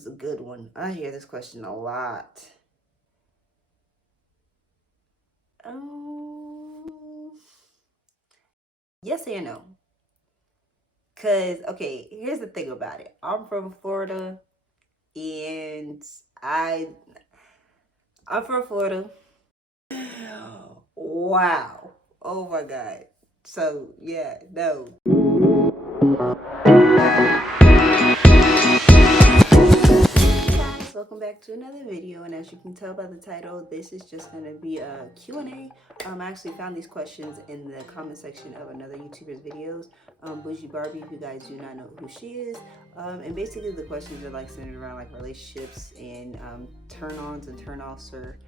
It's a good one. I hear this question a lot. Um, yes and no. Cause okay, here's the thing about it. I'm from Florida, and I'm from Florida. Wow. Oh my God. So yeah, no. Hey guys, welcome back to another video, and as you can tell by the title, this is just going to be a Q&A. I actually found these questions in the comment section of another YouTuber's videos, Bougie Barbie, if you guys do not know who she is. And basically the questions are like centered around like relationships and turn-ons and turn-offs, or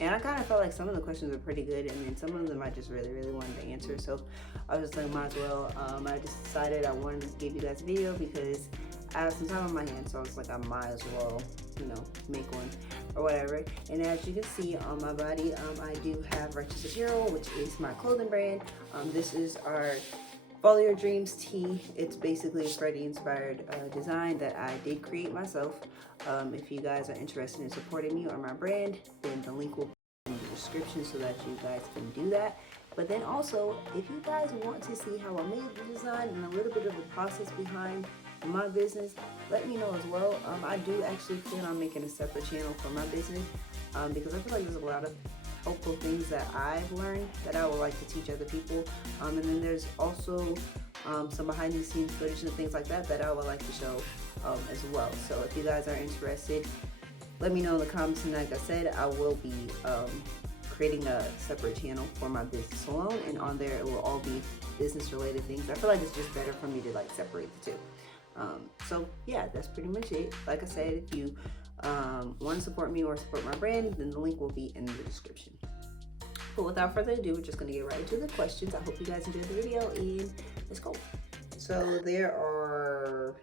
and I kind of felt like some of the questions were pretty good, and then some of them I just really wanted to answer. So I was just like, might as well. I just decided I wanted to give you guys a video because I have some time on my hands, so I was like, I might as well, make one or whatever. And as you can see on my body, I do have Righteous Apparel, which is my clothing brand. This is our Follow Your Dreams tee. It's basically a Freddie inspired design that I did create myself. If you guys are interested in supporting me or my brand, then the link will be in the description so that you guys can do that. But then also, if you guys want to see how I made the design and a little bit of the process behind my business, let me know as well. I do actually plan on making a separate channel for my business because I feel like there's a lot of helpful things that I've learned that I would like to teach other people. And then there's also some behind the scenes footage and things like that that I would like to show as well. So if you guys are interested, let me know in the comments. And like I said, I will be creating a separate channel for my business alone, and on there it will all be business related things. I feel like it's just better for me to like separate the two. So yeah, that's pretty much it. Like I said, if you want to support me or support my brand, then the link will be in the description. But without further ado, we're just going to get right into the questions. I hope you guys enjoyed the video, and let's go. So there are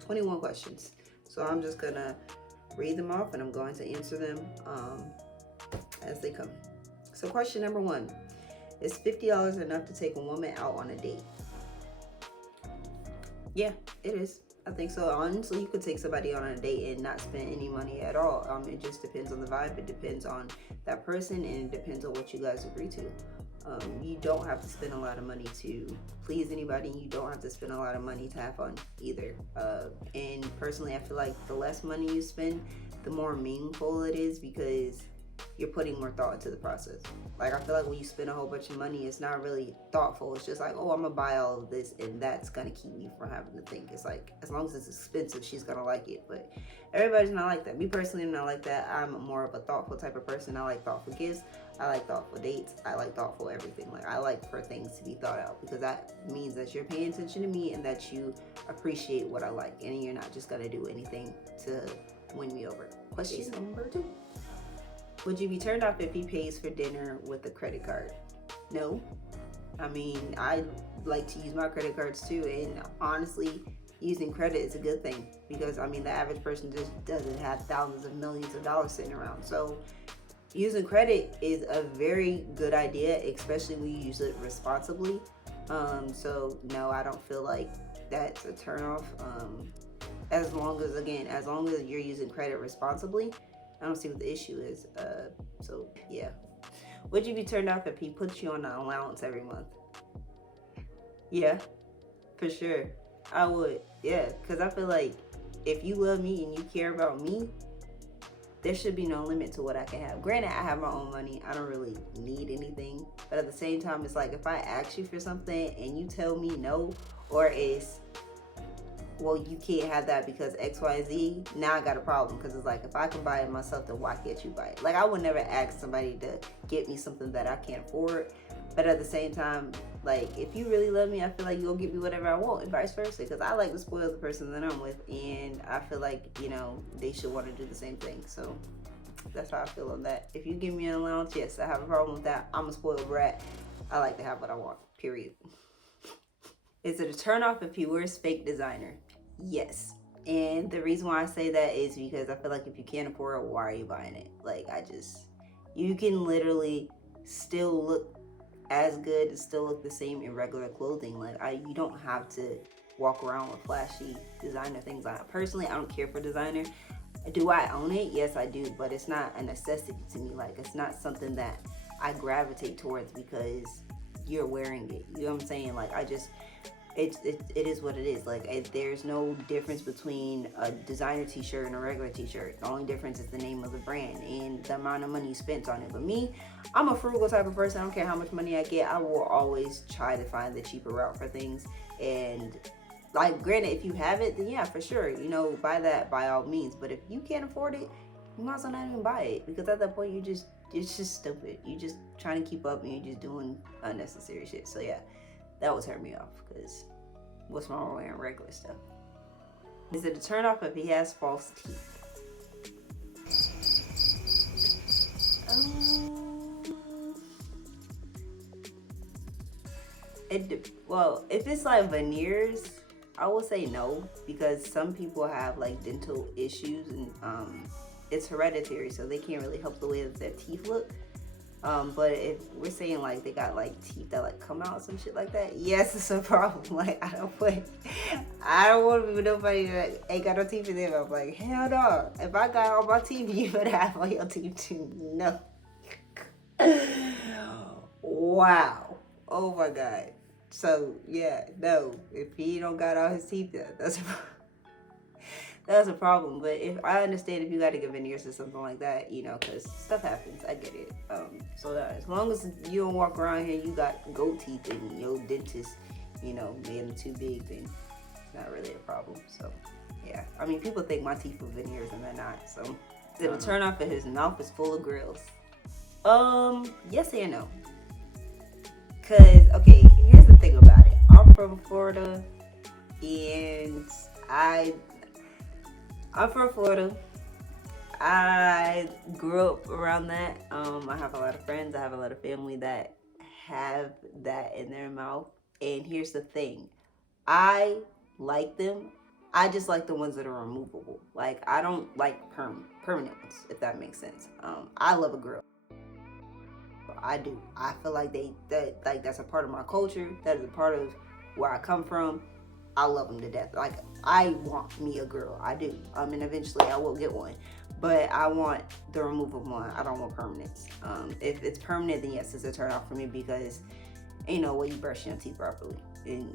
21 questions. So I'm just going to read them off, and I'm going to answer them as they come. So question number 1, is $50 enough to take a woman out on a date? Yeah, it is. I think so. Honestly, you could take somebody on a date and not spend any money at all. It just depends on the vibe. It depends on that person, and it depends on what you guys agree to. You don't have to spend a lot of money to please anybody. You don't have to spend a lot of money to have fun either. And personally, I feel like the less money you spend, the more meaningful it is, because you're putting more thought into the process. Like, I feel like when you spend a whole bunch of money, it's not really thoughtful. It's just like, oh, I'm gonna buy all of this, and that's gonna keep me from having to think. It's like, as long as it's expensive, she's gonna like it. But everybody's not like that. Me personally, I'm not like that. I'm more of a thoughtful type of person. I like thoughtful gifts. I like thoughtful dates. I like thoughtful everything. Like, I like for things to be thought out, because that means that you're paying attention to me and that you appreciate what I like, and you're not just gonna do anything to win me over. Question number 2. Would you be turned off if he pays for dinner with a credit card? No. I mean, I like to use my credit cards too, and honestly, using credit is a good thing, because I mean, the average person just doesn't have thousands of millions of dollars sitting around. So using credit is a very good idea, especially when you use it responsibly. So no, I don't feel like that's a turnoff. As long as you're using credit responsibly, I don't see what the issue is. So yeah. Would you be turned off if he puts you on an allowance every month? Yeah, for sure. I would. Yeah, because I feel like if you love me and you care about me, there should be no limit to what I can have. Granted, I have my own money. I don't really need anything. But at the same time, it's like, if I ask you for something and you tell me no, or it's, well, you can't have that because XYZ, now I got a problem. Because it's like, if I can buy it myself, then why can't you buy it? Like, I would never ask somebody to get me something that I can't afford. But at the same time, like, if you really love me, I feel like you'll give me whatever I want, and vice versa. Because I like to spoil the person that I'm with, and I feel like, they should want to do the same thing. So that's how I feel on that. If you give me an allowance, yes, I have a problem with that. I'm a spoiled brat. I like to have what I want, period. Is it a turnoff if he wears fake designer? Yes. And the reason why I say that is because I feel like if you can't afford it, why are you buying it? Like, you can literally still look as good and still look the same in regular clothing. Like, you don't have to walk around with flashy designer things on. Personally, I don't care for designer. Do I own it? Yes, I do, but it's not a necessity to me. Like, it's not something that I gravitate towards because you're wearing it. You know what I'm saying? Like, it is what it is. Like, there's no difference between a designer t-shirt and a regular t-shirt. The only difference is the name of the brand and the amount of money you spent on it. But me, I'm a frugal type of person. I don't care how much money I get. I will always try to find the cheaper route for things. And like, granted, if you have it, then yeah, for sure, you know, buy that by all means. But if you can't afford it, you might as well not even buy it, because at that point it's just stupid. You just trying to keep up and you're just doing unnecessary shit. So yeah, that would turn me off, because what's wrong with wearing regular stuff? Is it a turn off if he has false teeth? Well, if it's like veneers, I would say no, because some people have like dental issues and it's hereditary, so they can't really help the way that their teeth look. But if we're saying like they got like teeth that like come out, some shit like that, yes, it's a problem. Like, I don't want to be with nobody that ain't got no teeth in them. I'm like, hell no. If I got all my teeth, you better have all your teeth too. No. Wow. Oh my God. So yeah, no. If he don't got all his teeth, that's a problem. But if I understand if you got to get veneers or something like that, you know, because stuff happens. I get it. So that as long as you don't walk around here, you got goat teeth and your dentist, you know, made them too big, then it's not really a problem. So yeah, I mean, people think my teeth are veneers and they're not. So did it turn off that his mouth is full of grills? Yes and no. Cause okay, here's the thing about it. I'm from Florida, and I'm from Florida. I grew up around that. I have a lot of friends. I have a lot of family that have that in their mouth. And here's the thing. I like them. I just like the ones that are removable. Like, I don't like permanent ones, if that makes sense. I love a grill. I do. I feel like that's a part of my culture. That is a part of where I come from. I love them to death. Like, I want me a girl. I do. And eventually I will get one. But I want the removable one. I don't want permanents. If it's permanent, then yes, it's a turn off for me, because ain't no way you brush your teeth properly. And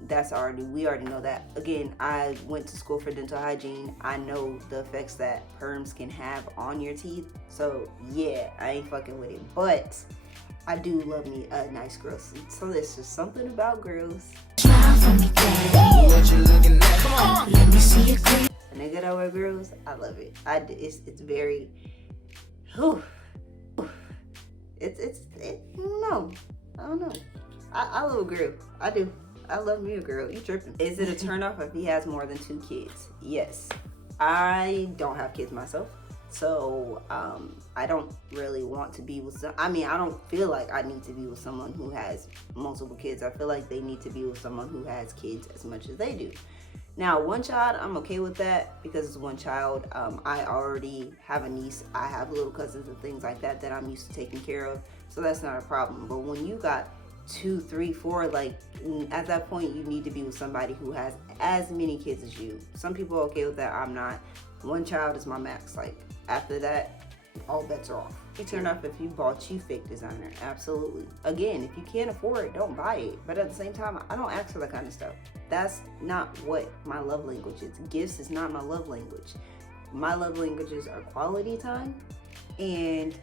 we already know that. Again, I went to school for dental hygiene. I know the effects that perms can have on your teeth. So yeah, I ain't fucking with it. But I do love me a nice grill. So there's just something about grills. Let me see it. A nigga that wear grills, I love it. It's very, whew, I don't know. I love a grill. I do. I love me a grill. You tripping? Is it a turn off if he has more than 2 kids? Yes. I don't have kids myself. So I don't really want to be with I don't feel like I need to be with someone who has multiple kids. I feel like they need to be with someone who has kids as much as they do. Now, one child, I'm okay with that, because it's one child. I already have a niece. I have little cousins and things like that I'm used to taking care of. So that's not a problem. But when you got 2, 3, 4, like, at that point, you need to be with somebody who has as many kids as you. Some people are okay with that. I'm not. One child is my max. Like, after that, all bets are off. You turn off if you bought you fake designer. Absolutely. Again, if you can't afford it, don't buy it. But at the same time, I don't ask for that kind of stuff. That's not what my love language is. Gifts is not my love language. My love languages are quality time and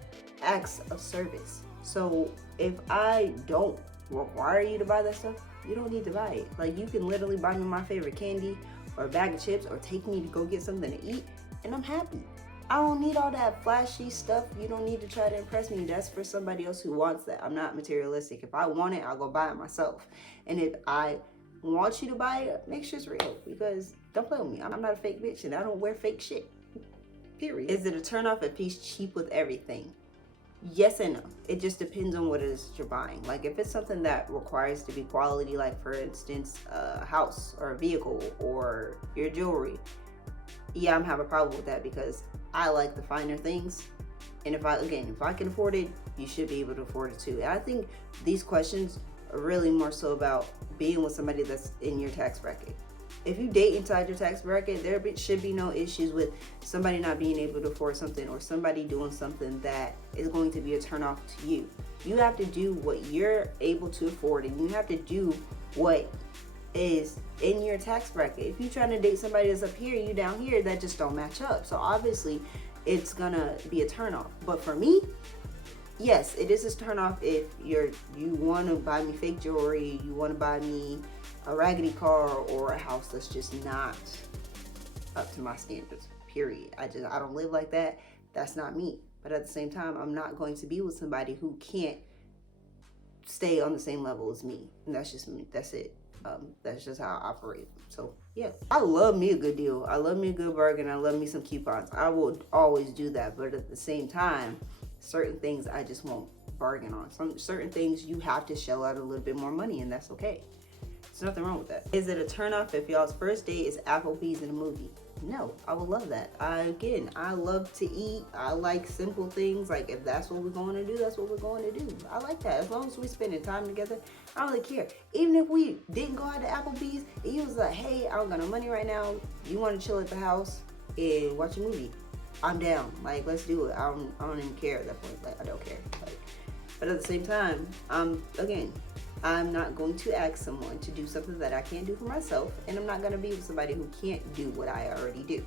acts of service. So if I don't require you to buy that stuff, you don't need to buy it. Like, you can literally buy me my favorite candy or a bag of chips or take me to go get something to eat, and I'm happy. I don't need all that flashy stuff. You don't need to try to impress me. That's for somebody else who wants that. I'm not materialistic. If I want it, I'll go buy it myself. And if I want you to buy it, make sure it's real, because don't play with me. I'm not a fake bitch, and I don't wear fake shit. Period. Is it a turn off if he's cheap with everything? Yes and no. It just depends on what it is you're buying. Like, if it's something that requires to be quality, like for instance, a house or a vehicle or your jewelry, yeah, I'm having a problem with that, because I like the finer things. And if I can afford it, you should be able to afford it too. And I think these questions are really more so about being with somebody that's in your tax bracket. If you date inside your tax bracket, there should be no issues with somebody not being able to afford something or somebody doing something that is going to be a turnoff to you. You have to do what you're able to afford, and you have to do what is in your tax bracket. If you're trying to date somebody that's up here, you down here, that just don't match up. So obviously it's gonna be a turnoff. But for me, yes, it is a turnoff if you want to buy me fake jewelry, you want to buy me a raggedy car or a house that's just not up to my standards, period. I don't live like that. That's not me. But at the same time, I'm not going to be with somebody who can't stay on the same level as me. And that's just me. That's it. That's just how I operate. So yeah, I love me a good deal. I love me a good bargain. I love me some coupons. I will always do that. But at the same time, certain things I just won't bargain on. Certain things you have to shell out a little bit more money, and that's okay. There's nothing wrong with that. Is it a turnoff if y'all's first date is Applebee's in a movie? No, I would love that. I love to eat. I like simple things. Like, if that's what we're going to do, that's what we're going to do. I like that. As long as we're spending time together, I don't really care. Even if we didn't go out to Applebee's and you was like, hey, I don't got no money right now, you want to chill at the house and watch a movie, I'm down. Like, let's do it. I don't even care at that point. Like, I don't care. Like, but at the same time, I'm not going to ask someone to do something that I can't do for myself, and I'm not going to be with somebody who can't do what I already do,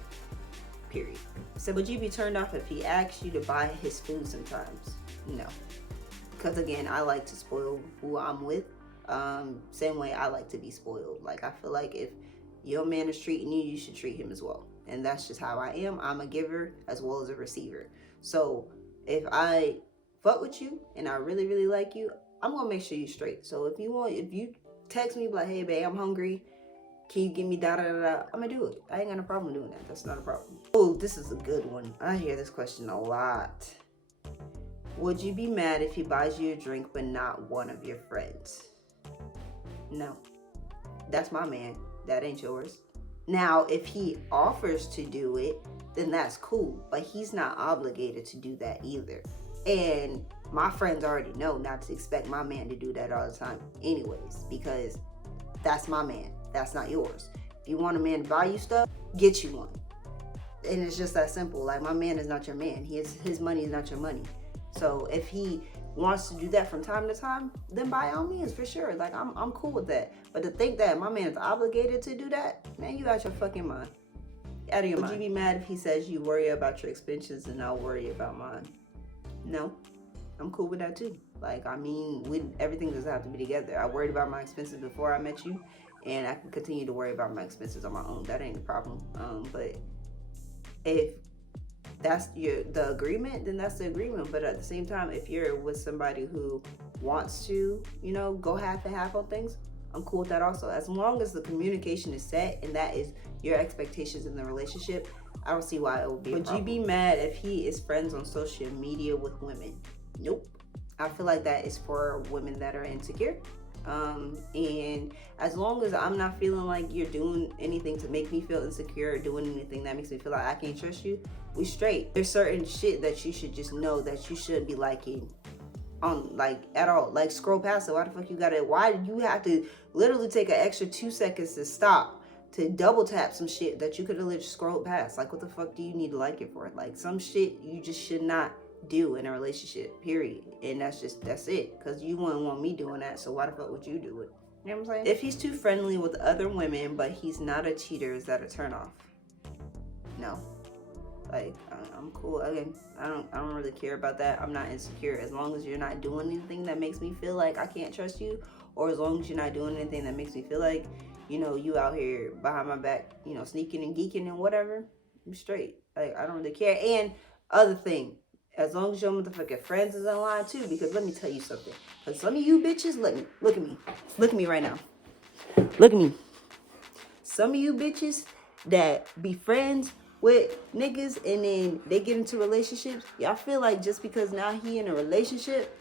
period. So would you be turned off if he asks you to buy his food sometimes? No. Because again, I like to spoil who I'm with. Same way I like to be spoiled. Like, I feel like if your man is treating you, you should treat him as well. And that's just how I am. I'm a giver as well as a receiver. So if I fuck with you and I really, really like you, I'm gonna make sure you're straight. So if you text me like, hey babe, I'm hungry, can you give me da da da da, I'm gonna do it. I ain't got no problem doing that. That's not a problem. Oh, this is a good one. I hear this question a lot. Would you be mad if he buys you a drink but not one of your friends? No. That's my man. That ain't yours. Now, if he offers to do it, then that's cool. But he's not obligated to do that either. And my friends already know not to expect my man to do that all the time anyways, because that's my man. That's not yours. If you want a man to buy you stuff, get you one. And it's just that simple. Like, my man is not your man. His money is not your money. So if he wants to do that from time to time, then by all means, for sure. Like, I'm cool with that. But to think that my man is obligated to do that, man, you out your fucking mind. Out of your mind. Would you be mad if he says you worry about your expenses and I'll worry about mine? No, I'm cool with that too. Like, I mean, everything doesn't have to be together. I worried about my expenses before I met you, and I can continue to worry about my expenses on my own. That ain't a problem. But if that's the agreement, then that's the agreement. But at the same time, if you're with somebody who wants to, go half and half on things, I'm cool with that also. As long as the communication is set and that is your expectations in the relationship, I don't see why it would be a problem. Would you be mad if he is friends on social media with women? Nope. I feel like that is for women that are insecure. And as long as I'm not feeling like you're doing anything to make me feel insecure or doing anything that makes me feel like I can't trust you, we straight. There's certain shit that you should just know that you shouldn't be liking on, like, at all. Like, scroll past it. Why the fuck you gotta, why do you have to literally take an extra 2 seconds to stop to double tap some shit that you could have literally scrolled past? Like, what the fuck do you need to like it for? Like, some shit you just should not do in a relationship, period. And that's it. Because you wouldn't want me doing that, so why the fuck would you do it? You know what I'm saying? If he's too friendly with other women, but he's not a cheater, is that a turnoff? No. Like, I'm cool. Again, I don't really care about that. I'm not insecure. As long as you're not doing anything that makes me feel like I can't trust you, or as long as you're not doing anything that makes me feel like, you out here behind my back, sneaking and geeking and whatever, I'm straight. Like, I don't really care. And other thing, as long as your motherfucking friends is in line too, because let me tell you something. Because some of you bitches, look at me right now. Look at me. Some of you bitches that be friends with niggas and then they get into relationships, y'all feel like just because now he in a relationship,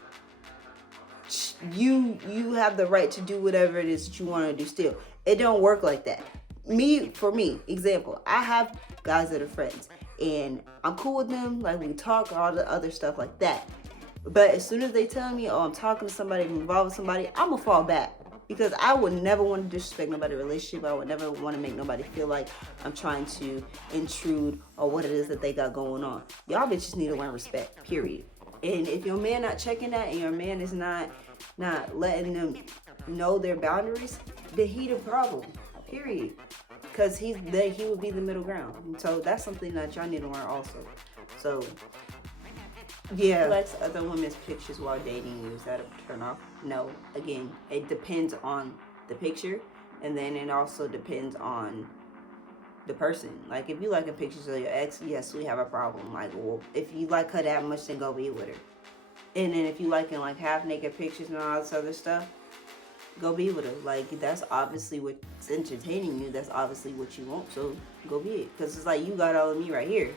you have the right to do whatever it is that you want to do still. It don't work like that. For me, example, I have guys that are friends and I'm cool with them. Like, we talk, all the other stuff like that. But as soon as they tell me, oh, I'm talking to somebody, I'm involved with somebody, I'm gonna fall back Because I would never want to disrespect nobody's relationship. I would never want to make nobody feel like I'm trying to intrude or what it is that they got going on. Y'all bitches need to learn respect, period. And if your man not checking that and your man is not letting them know their boundaries, then he the problem, period. Because he would be the middle ground. And so that's something that y'all need to learn also. So yeah, likes other women's pictures while dating you. Is that a turn off? No. Again, it depends on the picture, and then it also depends on the person. Like, if you liking pictures of your ex, yes, we have a problem. Like, well, if you like her that much, then go be with her. And then if you liking like half naked pictures and all this other stuff, go be with her. Like, that's obviously what's entertaining you. That's obviously what you want. So go be it. Because it's like, you got all of me right here,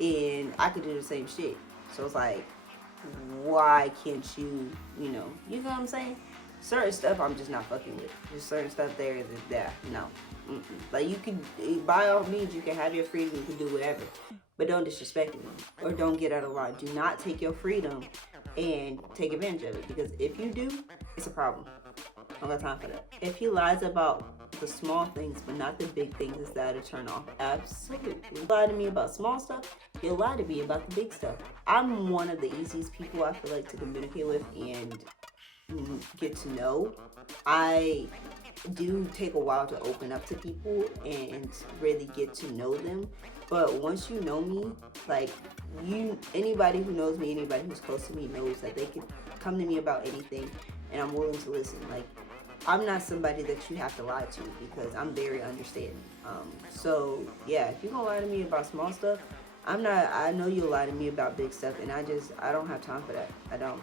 and I could do the same shit. So it's like, why can't you, you know what I'm saying? Certain stuff I'm just not fucking with. Just certain stuff there, no. Mm-mm. Like, you can, by all means, you can have your freedom, you can do whatever. But don't disrespect me, or don't get out of line. Do not take your freedom and take advantage of it. Because if you do, it's a problem. I don't got time for that. If he lies about the small things but not the big things, is that a turn off? Absolutely. Lie to me about small stuff, he'll lie to me about the big stuff. I'm one of the easiest people I feel like to communicate with and get to know. I do take a while to open up to people and really get to know them. But once you know me, like, anybody who knows me, anybody who's close to me knows that they can come to me about anything and I'm willing to listen. Like, I'm not somebody that you have to lie to because I'm very understanding. So yeah, if you're gonna lie to me about small stuff, I know you'll lie to me about big stuff, and I don't have time for that. I don't.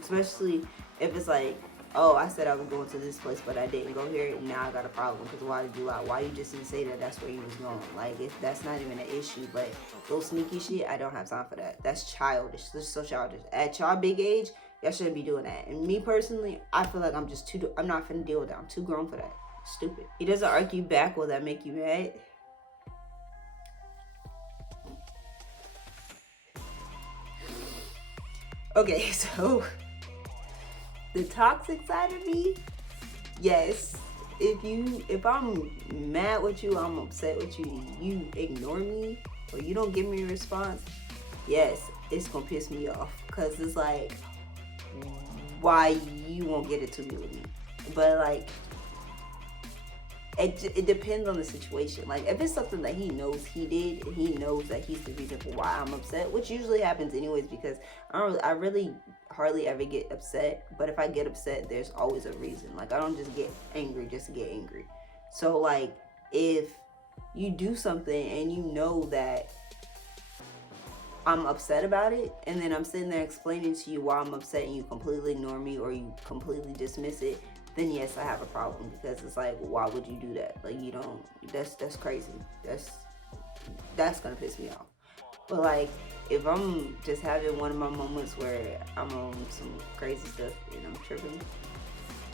Especially if it's like, oh, I said I was going to this place, but I didn't go here, and now I got a problem because why did you lie? Why you just didn't say that that's where you was going? Like, if that's not even an issue, but those sneaky shit, I don't have time for that. That's childish. That's so childish. At y'all big age, y'all shouldn't be doing that. And me personally, I feel like I'm not finna deal with that. I'm too grown for that. Stupid. He doesn't argue back. Will that make you mad? Okay, so the toxic side of me, yes. If I'm mad with you, I'm upset with you, you ignore me or you don't give me a response, yes, it's gonna piss me off. Cause it's like, why you won't get it to me with me? But like, it depends on the situation. Like, if it's something that he knows he did and he knows that he's the reason for why I'm upset, which usually happens anyways, because I really hardly ever get upset. But if I get upset, there's always a reason. Like, I don't just get angry just to get angry. So like, if you do something and you know that I'm upset about it, and then I'm sitting there explaining to you why I'm upset and you completely ignore me or you completely dismiss it, then yes, I have a problem. Because it's like, why would you do that? Like, you don't, that's crazy. That's gonna piss me off. But like, if I'm just having one of my moments where I'm on some crazy stuff and I'm tripping,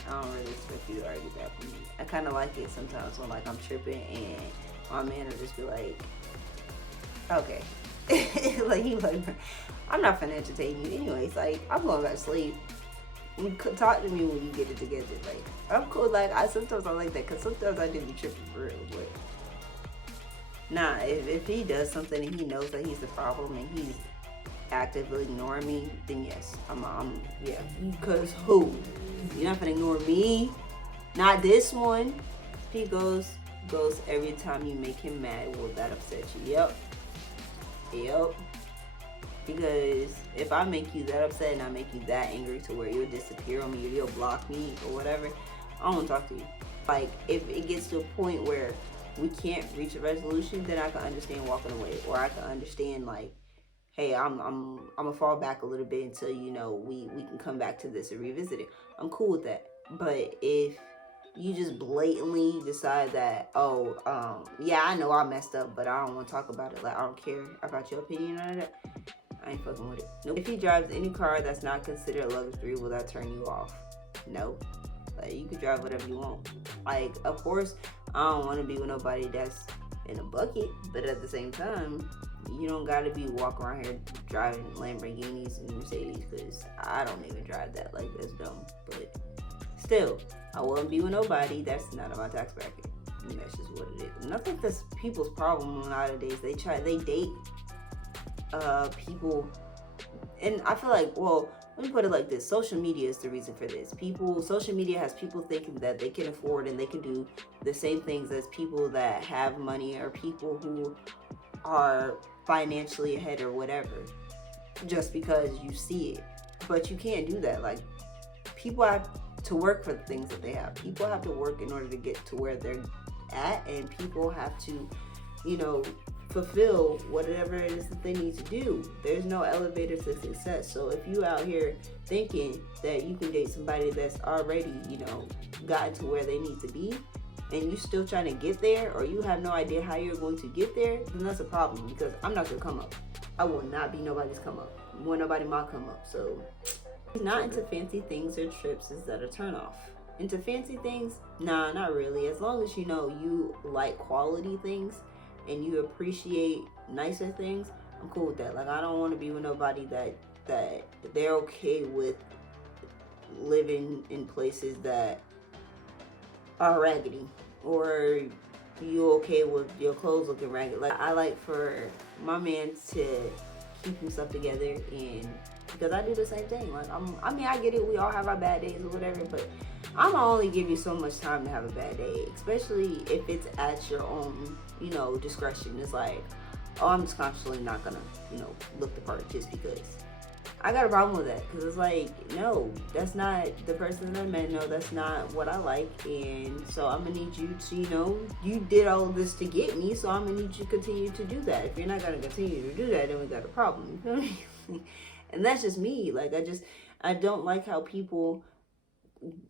I don't really expect you to argue back with me. I kind of like it sometimes when like I'm tripping and my man will just be like, okay. Like, he like, I'm not finna entertain you anyways. Like, I'm going back to sleep. You could talk to me when you get it together. Like, I'm cool. Like, sometimes I like that, because sometimes I do be tripping for real. But nah, if he does something and he knows that he's the problem and he's actively ignoring me, then yes, yeah. Because who? You're not gonna ignore me. Not this one. If he goes every time you make him mad, will that upset you? Yep. Because if I make you that upset and I make you that angry to where you'll disappear on me or you'll block me or whatever, I don't want to talk to you. Like, if it gets to a point where we can't reach a resolution, then I can understand walking away, or I can understand like, hey, I'm gonna fall back a little bit until, you know, we can come back to this and revisit it. I'm cool with that. But if you just blatantly decide that, yeah, I know I messed up, but I don't want to talk about it. Like, I don't care about your opinion on it. I ain't fucking with it. Nope. If he drives any car that's not considered level 3, will that turn you off? No. Like, you can drive whatever you want. Like, of course, I don't want to be with nobody that's in a bucket, but at the same time, you don't gotta be walking around here driving Lamborghinis and Mercedes, because I don't even drive that. Like, that's dumb. But still, I wouldn't be with nobody that's not on my tax bracket. And that's just what it is. And I think that's people's problem nowadays. They date people, and I feel like, well, let me put it like this: social media is the reason for this. Social media has people thinking that they can afford and they can do the same things as people that have money or people who are financially ahead or whatever, just because you see it. But you can't do that. Like, people have to work for the things that they have. People have to work in order to get to where they're at, and people have to, fulfill whatever it is that they need to do. There's no elevator to success. So if you out here thinking that you can date somebody that's already, gotten to where they need to be, and you still trying to get there, or you have no idea how you're going to get there, then that's a problem, because I'm not gonna come up. I will not be nobody's come up. Want nobody my come up. So not into fancy things or trips is that a turn off. Into fancy things, nah, not really. As long as you like quality things and you appreciate nicer things, I'm cool with that. Like, I don't want to be with nobody that they're okay with living in places that are raggedy, or you okay with your clothes looking ragged. Like, I like for my man to keep himself together, and because I do the same thing. Like, I get it, we all have our bad days or whatever, but I'm gonna only give you so much time to have a bad day, especially if it's at your own, discretion. It's like, oh, I'm just consciously not gonna, look the part just because. I got a problem with that, because it's like, no, that's not the person that I met. No, that's not what I like, and so I'm gonna need you to, you did all of this to get me, so I'm gonna need you to continue to do that. If you're not gonna continue to do that, then we got a problem. You feel me? And that's just me. Like, I don't like how people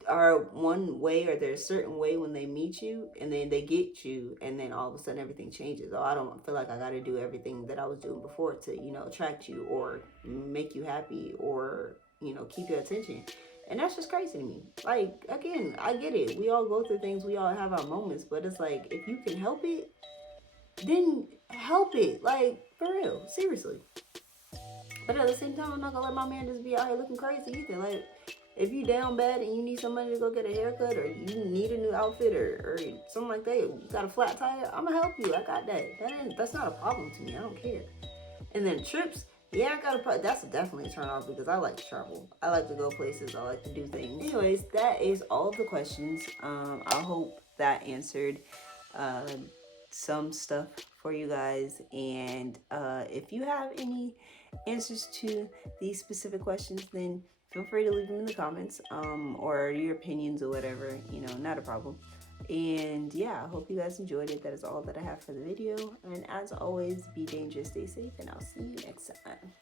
are one way, or they're a certain way when they meet you, and then they get you, and then all of a sudden everything changes. Oh, I don't feel like I got to do everything that I was doing before to, attract you or make you happy or, keep your attention. And that's just crazy to me. Like, again, I get it. We all go through things. We all have our moments, but it's like, if you can help it, then help it. Like, for real, seriously. But at the same time, I'm not gonna let my man just be out here looking crazy either. Like, if you down bad and you need somebody to go get a haircut, or you need a new outfit, or something like that, you got a flat tire, I'm gonna help you. I got that. That's not a problem to me. I don't care. And then trips, yeah, that's definitely a turn off, because I like to travel. I like to go places. I like to do things. Anyways, that is all the questions. I hope that answered some stuff for you guys. And if you have any answers to these specific questions, then feel free to leave them in the comments, or your opinions or whatever, not a problem. And yeah, I hope you guys enjoyed it. That is all that I have for the video. And as always, be dangerous, stay safe, and I'll see you next time.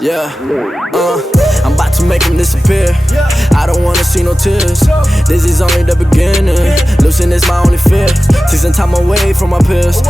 Yeah, I'm about to make him disappear. I don't wanna see no tears. This is only the beginning. Losing is my only fear. Take some time away from my peers.